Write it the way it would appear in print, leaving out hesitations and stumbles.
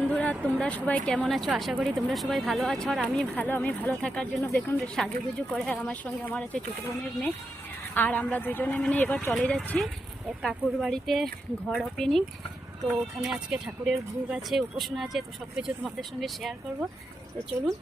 বন্ধুরা, তোমরা সবাই কেমন আছো? আশা করি তোমরা সবাই ভালো আছো। আর আমি ভালো থাকার জন্য দেখুন সাজুগুজু করে আমার সঙ্গে আমার আছে ছোটো বোনের মেয়ে। আর আমরা দুজনে মিলে এবার চলে যাচ্ছি এক কাকুর বাড়িতে ঘর ওপেনিং। তো ওখানে আজকে ঠাকুরের ভোগ আছে, উপাসনা আছে, তো সব কিছু তোমাদের সঙ্গে শেয়ার করবো। তো চলুন।